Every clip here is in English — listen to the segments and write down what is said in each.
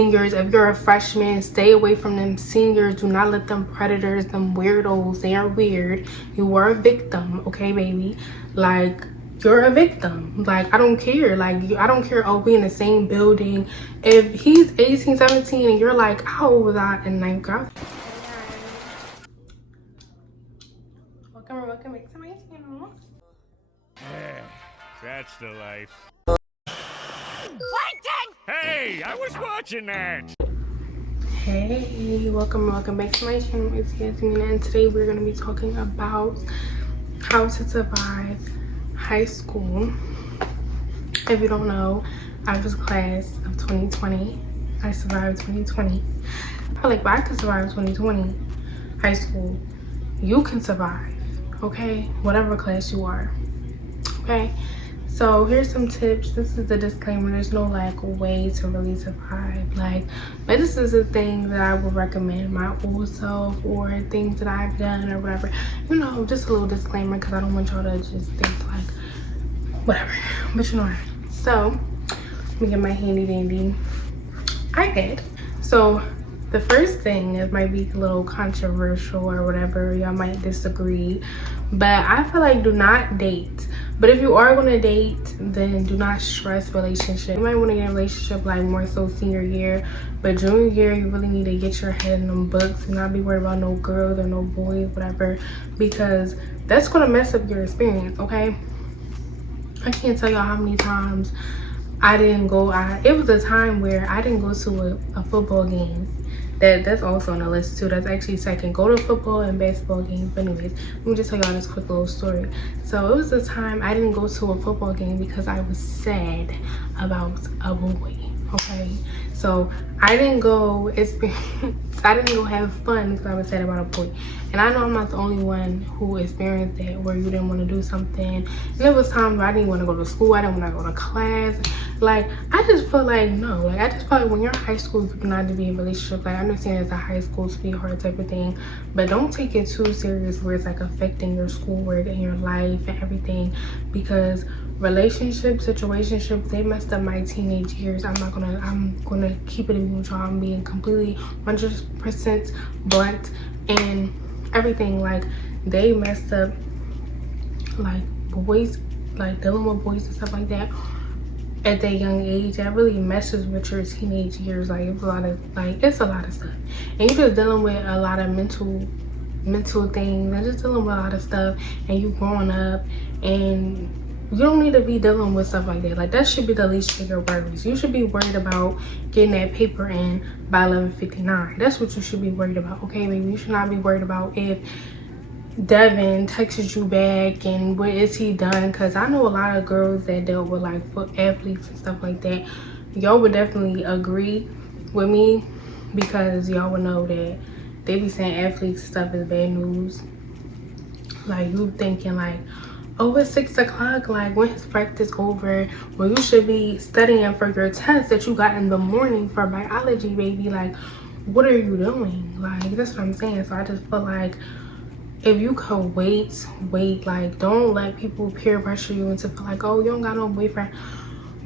Seniors, if you're a freshman, stay away from them seniors. Do not let them predators, them weirdos, they are weird. You were a victim, okay, baby? Like, you're a victim. Like, I don't care. Like, I don't care. Oh, we in the same building. If he's 18, 17 and you're like, how old was I in ninth grade? Welcome back to my channel. Yeah, that's the life. Hey, I was watching that. Hey, welcome back to my channel. It's Yasmin, and today we're going to be talking about how to survive high school. If you don't know, I was class of 2020. I survived 2020. I feel like if I could survive 2020 high school, you can survive, okay? Whatever class you are, okay? So here's some tips. This is the disclaimer. There's no like way to really survive, like, but this is the thing that I would recommend my old self or things that I've done or whatever, you know, just a little disclaimer because I don't want y'all to just think like whatever, but you know what. So let me get my handy dandy iPad. So the first thing, it might be a little controversial or whatever, y'all might disagree, but I feel like do not date. But if you are going to date, then do not stress relationship. You might want to get a relationship like more so senior year, but junior year you really need to get your head in them books and not be worried about no girls or no boys, whatever, because that's going to mess up your experience, okay? I can't tell y'all how many times I didn't go. It was a time where I didn't go to a football game. That's also on the list too. That's actually second. Go to football and basketball games. But anyways, let me just tell y'all this quick little story. So it was a time I didn't go to a football game because I was sad about a boy. Okay, so I didn't go I didn't go have fun because I was sad about a boy. And I know I'm not the only one who experienced that, where you didn't want to do something. And there was times where I didn't want to go to school, I didn't want to go to class. Like, I just felt like, no, like, I just felt like when you're in high school, you do not to be in a relationship. Like, I understand it's a high school sweetheart type of thing, but don't take it too serious where it's like affecting your schoolwork and your life and everything, because relationships, situationships, they messed up my teenage years. I'm gonna keep it in with y'all. I'm being completely 100% blunt and everything. Like, they messed up like boys, like dealing with boys and stuff like that at that young age. That really messes with your teenage years. Like, it's a lot of stuff, and you're just dealing with a lot of mental things and just dealing with a lot of stuff, and you growing up, and you don't need to be dealing with stuff like that. Like, that should be the least of your worries. You should be worried about getting that paper in by 11:59. That's what you should be worried about, okay, baby? You should not be worried about if Devin texted you back and what is he done, because I know a lot of girls that dealt with like foot athletes and stuff like that. Y'all would definitely agree with me, because y'all would know that they be saying athletes stuff is bad news. Like, you thinking like, oh, it's 6 o'clock, like, when his practice over? Well, you should be studying for your test that you got in the morning for biology, baby. Like, what are you doing? Like, that's what I'm saying. So I just feel like if you could wait, like, don't let people peer pressure you into feel like, oh, you don't got no boyfriend.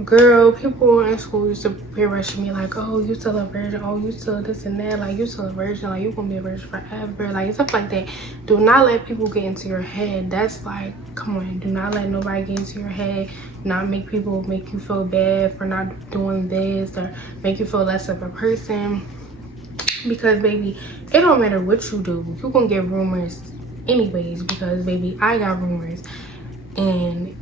Girl, people in school used to peer pressure me like, oh, you still a virgin, oh, you still this and that, like, you still a virgin, like, you gonna be a virgin forever, like, stuff like that. Do not let people get into your head. That's like, come on, do not let nobody get into your head. Not make people make you feel bad for not doing this, or make you feel less of a person, because baby, it don't matter what you do, you gonna get rumors anyways, because baby, I got rumors. And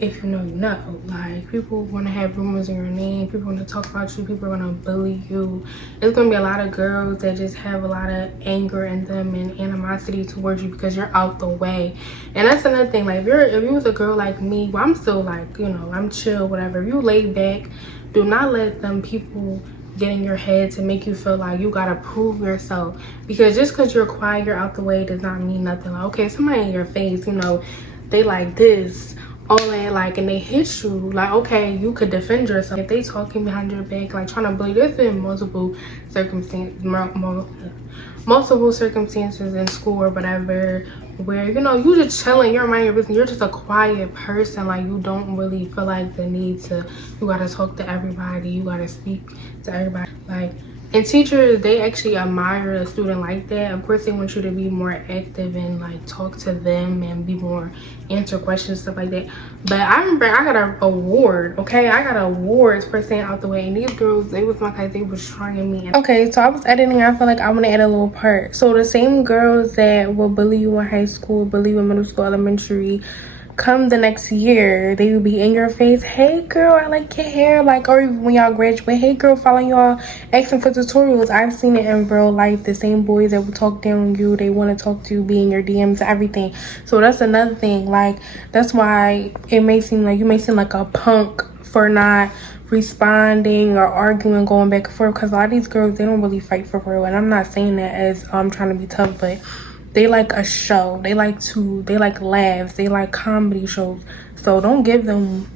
if you know, you know. Like, people want to have rumors in your name, people want to talk about you, people are going to bully you. There's going to be a lot of girls that just have a lot of anger in them and animosity towards you because you're out the way. And that's another thing. Like, if you was a girl like me, well, I'm still like, you know, I'm chill, whatever. If you lay back, do not let them people get in your head to make you feel like you gotta prove yourself, because just because you're quiet, you're out the way, does not mean nothing. Like, okay, somebody in your face, you know, they like this, all that, like, and they hit you, like, okay, you could defend yourself. If they talking behind your back, like, trying to bully, there's been multiple circumstances in school or whatever, where, you know, you just chilling, you're minding your business, you're just a quiet person. Like, you don't really feel like the need to, you gotta talk to everybody, you gotta speak to everybody. Like, and teachers, they actually admire a student like that. Of course, they want you to be more active and like talk to them and be more, answer questions, stuff like that. But I remember I got an award, okay? I got awards for staying out the way. And these girls, they was my class, they was trying me. Okay, so I was editing. I feel like I want to add a little part. So the same girls that will bully you in high school, bully you in middle school, elementary, come the next year, they will be in your face, hey girl, I like your hair, like, or even when y'all graduate, hey girl, following y'all, asking for tutorials. I've seen it in real life. The same boys that will talk down on you, they want to talk to you, be in your DMs, everything. So that's another thing. Like, that's why it may seem like you may seem like a punk for not responding or arguing, going back and forth, because a lot of these girls, they don't really fight for real. And I'm not saying that as I'm trying to be tough, but they like a show. They like laughs. They like comedy shows. So don't give them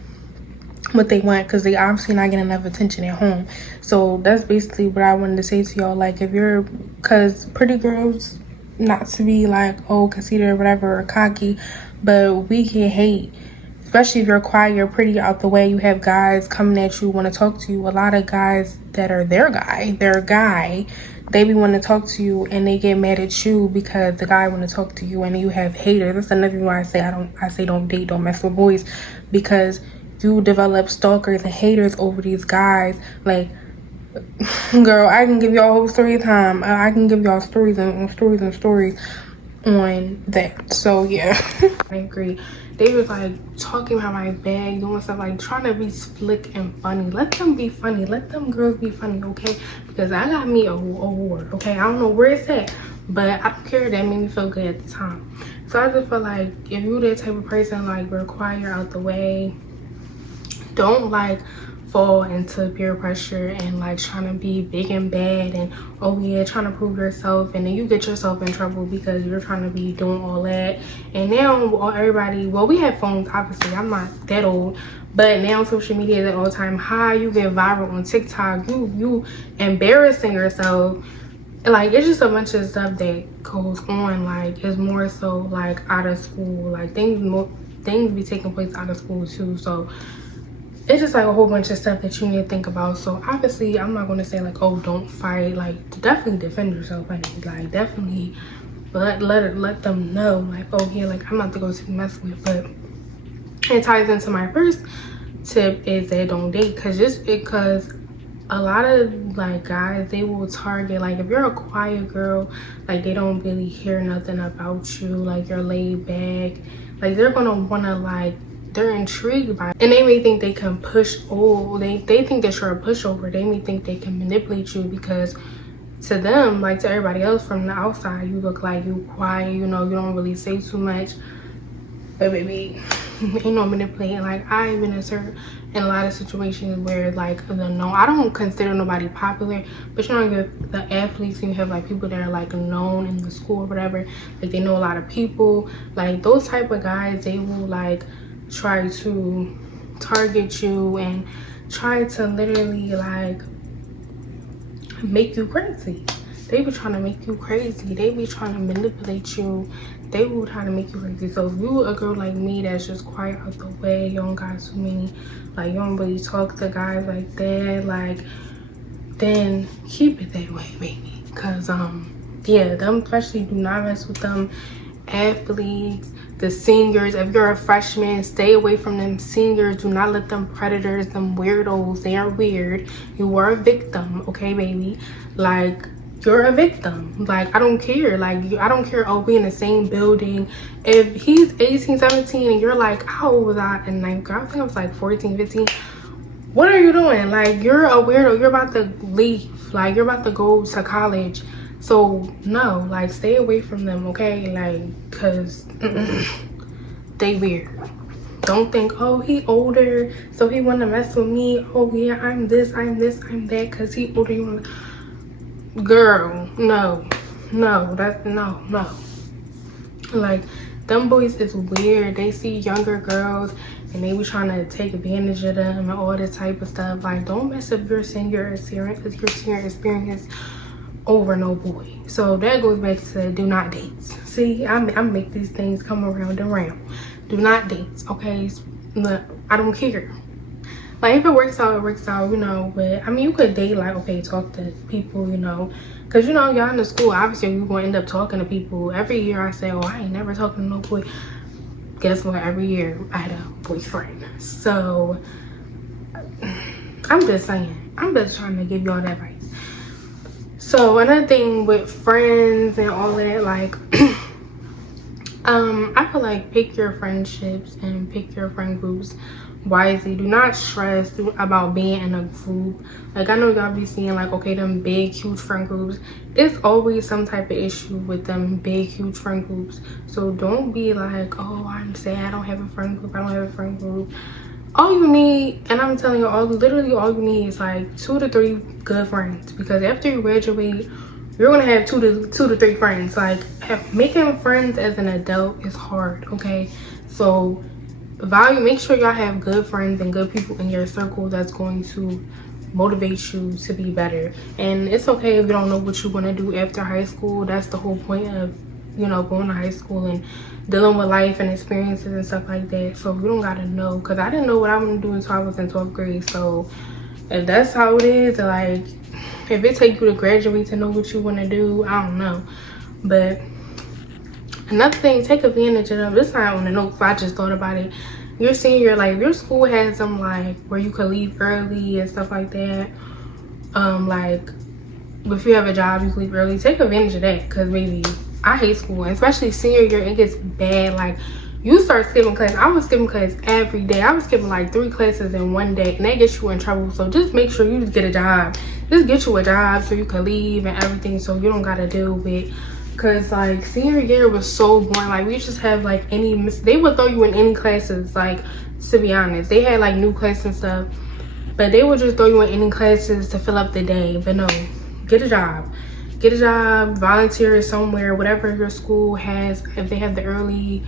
what they want, because they obviously not getting enough attention at home. So that's basically what I wanted to say to y'all. Like, if you're, because pretty girls, not to be like, oh, conceited or whatever, or cocky, but we get hate. Especially if you're quiet, you're pretty, out the way, you have guys coming at you, want to talk to you. A lot of guys that are their guy, they be wanting to talk to you, and they get mad at you because the guy want to talk to you, and you have haters. That's another reason why I say don't date, don't mess with boys, because you develop stalkers and haters over these guys. Like, girl, I can give y'all a whole story time. I can give y'all stories and stories and stories on that. So yeah. I agree. They was like talking about my bag, doing stuff, like trying to be slick and funny. Let them be funny. Let them girls be funny, okay? Because I got me a award, okay? I don't know where it's at, but I don't care. That made me feel good at the time. So I just feel like if you're that type of person, like, require out the way, don't like fall into peer pressure and like trying to be big and bad and, oh yeah, trying to prove yourself, and then you get yourself in trouble because you're trying to be doing all that. And now everybody, well, we have phones, obviously, I'm not that old, but now social media is at all time high. You get viral on TikTok, you embarrassing yourself. Like, it's just a bunch of stuff that goes on. Like, it's more so like out of school, like things be taking place out of school too. So it's just like a whole bunch of stuff that you need to think about. So obviously, I'm not going to say like, oh, don't fight. Like, definitely defend yourself, honey. Like, definitely, but let them know, like, oh yeah, like, I'm not to go to mess with. But it ties into my first tip, is that don't date, because a lot of like guys, they will target, like, if you're a quiet girl, like, they don't really hear nothing about you, like, you're laid back, like, they're gonna wanna, like, they're intrigued by it. And they may think they can they think that you're a pushover. They may think they can manipulate you, because to them, like to everybody else from the outside, you look like you quiet, you know, you don't really say too much. But baby, ain't no manipulating. Like, I've been in a lot of situations where, like, I don't consider nobody popular, but you know, the athletes, and you have like people that are like known in the school or whatever, like they know a lot of people, like those type of guys, they will like try to target you and try to literally like make you crazy. They be trying to make you crazy. They be trying to manipulate you. They will try to make you crazy. So if you a girl like me that's just quiet out the way, you don't got too many, like, you don't really talk to guys like that, like, then keep it that way, baby. Cause yeah, them, especially, do not mess with them athletes, the seniors. If you're a freshman, stay away from them seniors. Do not let them predators, them weirdos. They are weird. You are a victim, okay, baby? Like, you're a victim. Like, I don't care. Like, I don't care. Oh, we in the same building. If he's 18, 17, and you're like, how old was I in ninth grade? I think I was like 14, 15. What are you doing? Like, you're a weirdo. You're about to leave. Like, you're about to go to college. So no, like, stay away from them, okay? Like, cause they weird. Don't think, oh, he older, so he wanna mess with me. Oh yeah, I'm this, I'm that, cause he older. Girl, no, that's no. Like, them boys is weird. They see younger girls and they be trying to take advantage of them and all this type of stuff. Like, don't mess up your senior experience over no boy. So that goes back to do not date. See, I make these things come around and around. Do not date, okay? Look, I don't care. Like, if it works out, it works out, you know. But I mean, you could date, like, okay, talk to people, you know, because, you know, y'all in the school, obviously you're gonna end up talking to people. Every year I say, oh, I ain't never talking to no boy. Guess what? Every year I had a boyfriend. So I'm just saying, I'm just trying to give y'all that advice. So another thing with friends and all that, like I feel like pick your friendships and pick your friend groups wisely. Do not stress about being in a group. Like, I know y'all be seeing, like, okay, them big huge friend groups, it's always some type of issue with them big huge friend groups. So don't be like, oh, I'm sad, I don't have a friend group, I don't have a friend group. All you need, and I'm telling you, literally all you need is like 2 to 3 good friends, because after you graduate, you're gonna have two to three friends. Like, making friends as an adult is hard, okay? So make sure y'all have good friends and good people in your circle that's going to motivate you to be better. And it's okay if you don't know what you want to do after high school. That's the whole point of, you know, going to high school and dealing with life and experiences and stuff like that. So you don't gotta know, because I didn't know what I want to do until I was in 12th grade. So if that's how it is, like, if it takes you to graduate to know what you want to do, I don't know. But another thing, take advantage of them. This not on the notes, I just thought about it. Your senior, like, your school has some, like, where you could leave early and stuff like that. Like, if you have a job, you can leave early. Take advantage of that, because baby, I hate school, and especially senior year, it gets bad. Like, you start skipping class. I was skipping class every day. I was skipping like 3 classes in one day, and that gets you in trouble. So just make sure you just get a job. Just get you a job so you can leave and everything, so you don't gotta deal with. Because like, senior year was so boring. Like, we just have like they would throw you in any classes. Like, to be honest, they had like new classes and stuff, but they would just throw you in any classes to fill up the day. But no, get a job. Get a job, volunteer somewhere, whatever your school has, if they have the early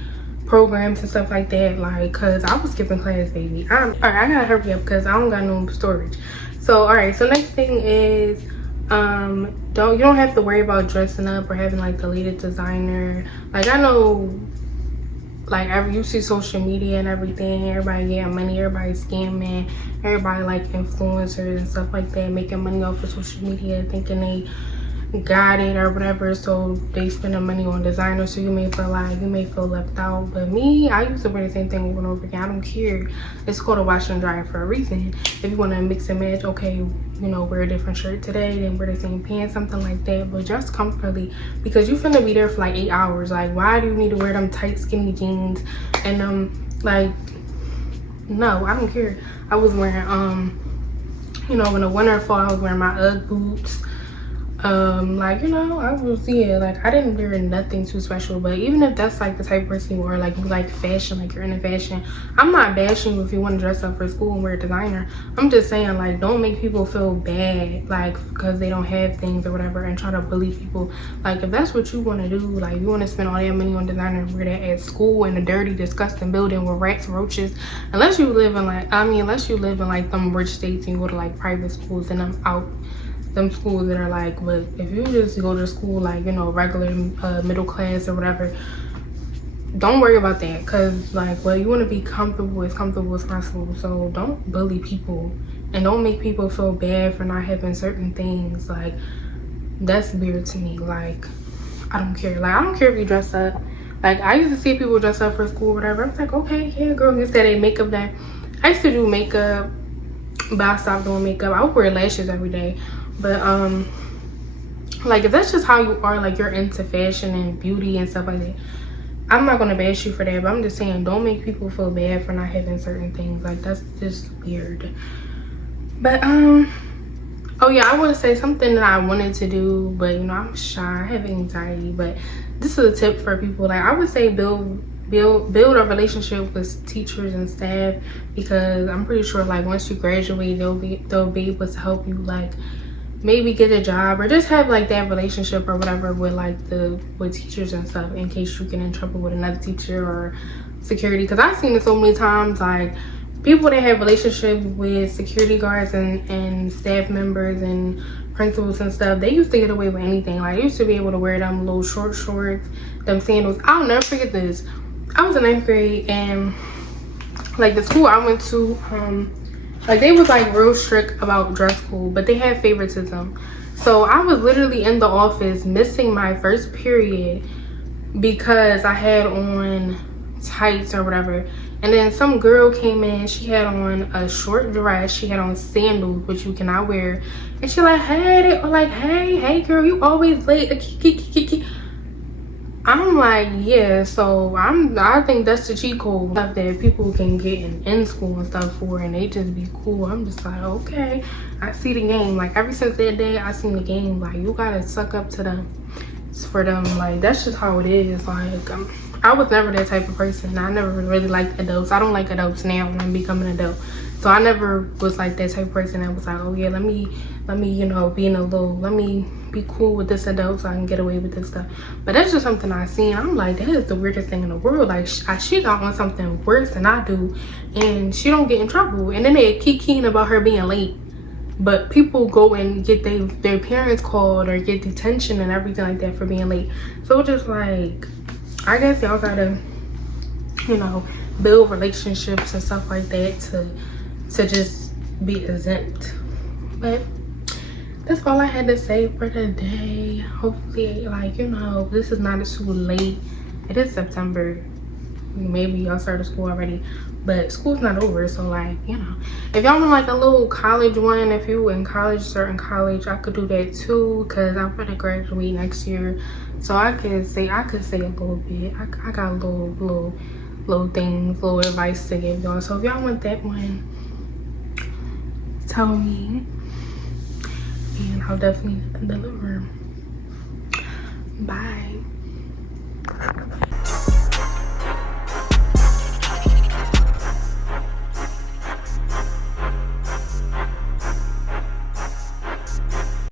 programs and stuff like that. Like, cause I was skipping class, baby. All right, I gotta hurry up because I don't got no storage. So all right, so next thing is you don't have to worry about dressing up or having like the latest designer. Like, I know, like, you see social media and everything, everybody getting money, everybody scamming, everybody like influencers and stuff like that, making money off of social media, thinking they got it or whatever, so they spending money on designers. So you may feel left out. But me, I used to wear the same thing over and over again. I don't care. It's called a wash and dry for a reason. If you want to mix and match, okay, you know, wear a different shirt today, then wear the same pants, something like that. But dress comfortably, because you finna be there for like 8 hours. Like, why do you need to wear them tight skinny jeans and like, no, I don't care. I was wearing you know, in the winter and fall, I was wearing my UGG boots. Like, you know, I was, yeah, like, I didn't wear nothing too special. But even if that's like the type of person you are, like, you like fashion, like you're into fashion, I'm not bashing you if you want to dress up for school and wear a designer. I'm just saying, like, don't make people feel bad, like, because they don't have things or whatever, and try to bully people. Like, if that's what you want to do, like, you want to spend all that money on designer and wear that at school in a dirty, disgusting building with rats, roaches, unless you live in like them rich states and you go to like private schools, and I'm out them schools that are like, but if you just go to school like, you know, regular middle class or whatever, don't worry about that. Because like, well, you want to be comfortable as possible. So don't bully people, and don't make people feel bad for not having certain things. Like, that's weird to me. Like, I don't care. Like, I don't care if you dress up. Like, I used to see people dress up for school or whatever. I was like, okay, yeah, girl, you said they makeup day. I used to do makeup, but I stopped doing makeup. I would wear lashes every day. But like, if that's just how you are, like, you're into fashion and beauty and stuff like that, I'm not gonna bash you for that. But I'm just saying, don't make people feel bad for not having certain things. Like, that's just weird. But oh yeah, I want to say something that I wanted to do, but you know, I'm shy, I have anxiety. But this is a tip for people. Like, I would say build a relationship with teachers and staff, because I'm pretty sure like once you graduate, they'll be able to help you, like, maybe get a job or just have like that relationship or whatever with like with teachers and stuff, in case you get in trouble with another teacher or security. Because I've seen it so many times, like, people that have relationships with security guards and staff members and principals and stuff, they used to get away with anything. Like, they used to be able to wear them little short shorts, them sandals. I'll never forget this. I was in 9th grade, and like the school I went to, Like, they was like real strict about dress code, but they had favoritism. So I was literally in the office missing my first period because I had on tights or whatever. And then some girl came in, she had on a short dress, she had on sandals, which you cannot wear. And she like, hey girl, you always late. I'm like, yeah, so I think that's the cheat code stuff that people can get in school and stuff for, and they just be cool. I'm just like, okay, I see the game. Like, ever since that day, I seen the game. Like, you gotta suck up to them. It's for them. Like, that's just how it is. Like, I was never that type of person. I never really liked adults. I don't like adults now when I'm becoming an adult. So I never was like that type of person that was like, oh yeah, let me, you know, be in a little, let me be cool with this adult so I can get away with this stuff. But that's just something I seen. I'm like, that is the weirdest thing in the world. Like, she got on something worse than I do, and she don't get in trouble. And then they keep keying about her being late. But people go and get their parents called or get detention and everything like that for being late. So just like, I guess y'all gotta, you know, build relationships and stuff like that to just be exempt. But that's all I had to say for today. Hopefully, like, you know, this is not too late. It is September. Maybe y'all started school already, but school's not over. So, like, you know, if y'all want like a little college one, if you in college, certain college, I could do that too, because I'm gonna graduate next year. So I could say a little bit. I got little things, little advice to give y'all. So if y'all want that one, tell me, and I'll definitely deliver. Bye.